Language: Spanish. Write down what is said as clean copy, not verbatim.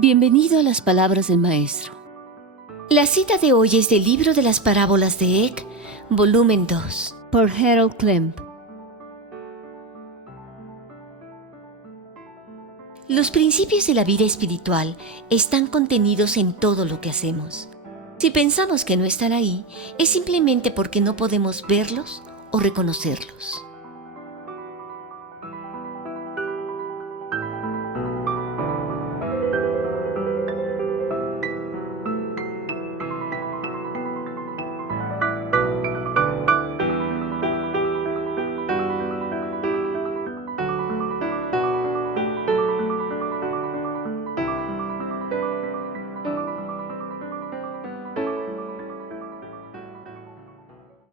Bienvenido a las palabras del Maestro. La cita de hoy es del libro de las parábolas de Eck, volumen 2. Por Harold Klemp. Los principios de la vida espiritual están contenidos en todo lo que hacemos. Si pensamos que no están ahí, es simplemente porque no podemos verlos o reconocerlos.